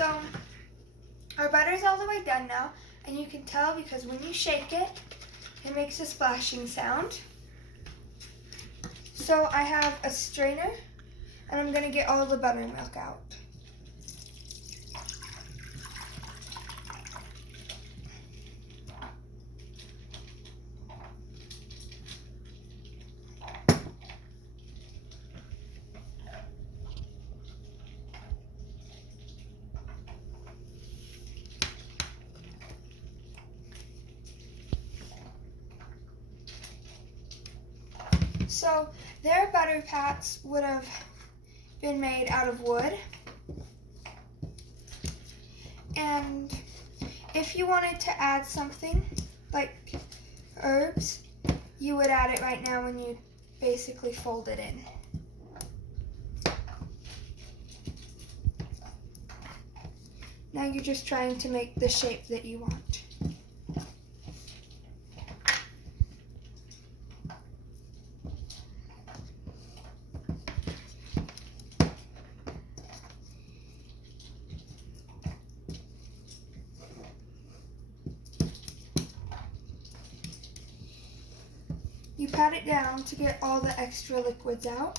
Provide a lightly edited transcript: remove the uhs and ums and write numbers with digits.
So our butter is all the way done now, and you can tell because when you shake it, it makes a splashing sound. So I have a strainer, and I'm going to get all the buttermilk out. So their butter pats would have been made out of wood. And if you wanted to add something like herbs, you would add it right now when you basically fold it in. Now you're just trying to make the shape that you want. You pat it down to get all the extra liquids out.